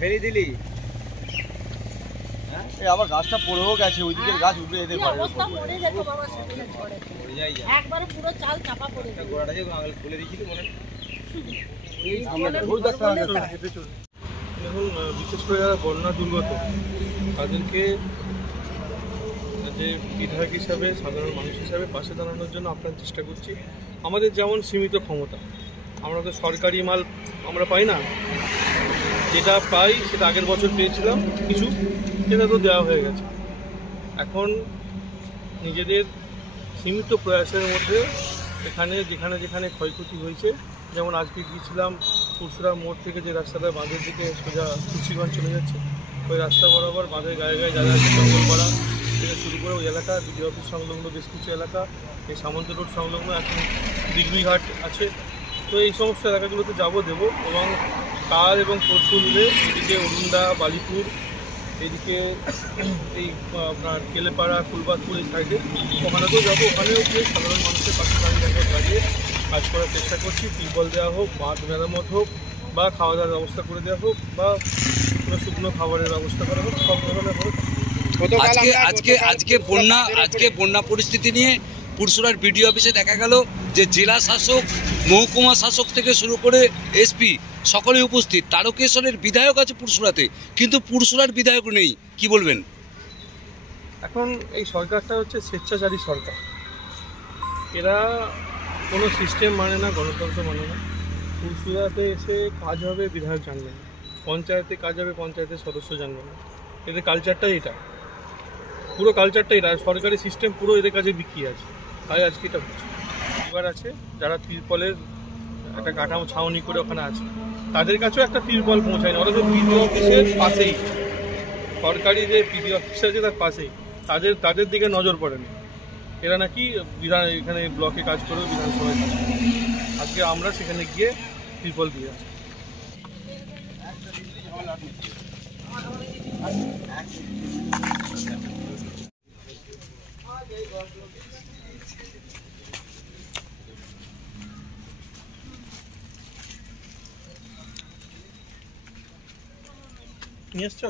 ফেরি দিলি আবার গাছটা পড়েও গেছে, ওইদিকে গাছ উঠে যেতে পারে, একবারে পুরো চাল চাপা পড়ে গেছে। গোড়াটা যে খুলে দিয়েছিল মনে দেখুন, বিশেষ করে যারা বন্যা দুর্গত তাদেরকে যে বিধায়ক হিসাবে, সাধারণ মানুষ হিসাবে পাশে দাঁড়ানোর জন্য আপনার চেষ্টা করছি। আমাদের যেমন সীমিত ক্ষমতা, আমরা তো সরকারি মাল আমরা পাই না, যেটা পাই সেটা আগের বছর পেয়েছিলাম কিছু, সেটা তো দেওয়া হয়ে গেছে। এখন নিজেদের সীমিত প্রয়াসের মধ্যে এখানে যেখানে যেখানে ক্ষয়ক্ষতি হয়েছে, যেমন আজকে গিয়েছিলাম পুরসুরা মোড় থেকে যে রাস্তাটা বাঁধের দিকে সোজা তুলসীগঞ্জ চলে যাচ্ছে, ওই রাস্তা বরাবর বাঁধের গায়ে গায়ে যারা আছে জঙ্গলপাড়া থেকে শুরু করে ওই এলাকা, বিডিও অফিস সংলগ্ন বেশ কিছু এলাকা, এই সামন্ত রোড সংলগ্ন এখন দিঘলিঘাট আছে, তো এই সমস্ত এলাকাগুলোতে যাবো দেবো। এবং কাল এবং পরশু মিলে এদিকে অরুণদা, বালিপুর, এইদিকে এই আপনার কেলেপাড়া, কুলবাদপুর এই সাইডে ওখানেতেও যাবো। ওখানেও গিয়ে সাধারণ মানুষের পাশে দাঁড়িয়ে কাজ করার চেষ্টা করছি। টিউবওয়েল দেওয়া হোক, বাঁধ মেরামত হোক, বা খাওয়া দাওয়ার ব্যবস্থা করে দেওয়া হোক, বা কোনো শুকনো খাবারের ব্যবস্থা করা হোক, সব ধরনের হোক। আজকে বন্যা পরিস্থিতি নিয়ে পুরসুরার বিডিও অফিসে দেখা গেল যে জেলা শাসক, মহকুমা শাসক থেকে শুরু করে এসপি সকলে উপস্থিত। তারকেশ্বরের বিধায়ক আছে পুরসুরাতে, কিন্তু পুরসুরার বিধায়ক নেই, কি বলবেন? এখন এই সরকারটা হচ্ছে স্বেচ্ছাচারী সরকার, এরা কোনো সিস্টেম মানে না, গণতন্ত্র মানে না। পুরসুরাতে এসে কাজ হবে বিধায়ক জানবে না, পঞ্চায়েতে কাজ হবে পঞ্চায়েতের সদস্য জানবে না, এদের কালচারটাই এটা, পুরো কালচারটাই এটা। সরকারি সিস্টেম পুরো এদের কাছে বিক্রি আছে, তাই আজকে এটা হচ্ছে। এবার আছে যারা তিরপলের একটা কাঠামো ছাউনি করে ওখানে আছে, তাদের কাছেও একটা তিরপল পৌঁছায়নি, ওরা তো পিডিও অফিসের পাশেই, সরকারি যে পিডিও অফিস আছে তার পাশেই, তাদের দিকে নজর পড়েনি। এরা নাকি এখানে ব্লকে কাজ করেও বিধানসভায় কাজ করে। আজকে আমরা সেখানে গিয়ে তিরপল দিয়ে আসি। নিয়ে এসছো?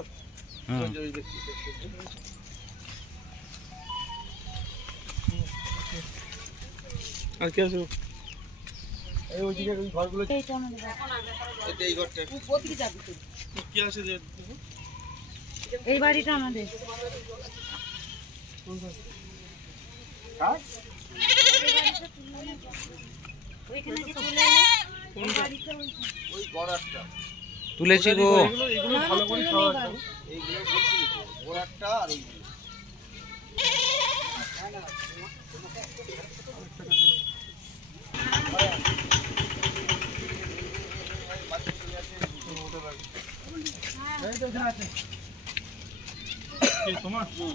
আর কি আছে? এই ওইদিকে ওই ঘরগুলো এই ঘরটা কি আছে যে এই বাড়িটা আমাদের। তুলেছি গো, এগুলো ভালো করে খাওয়া তোমার চলো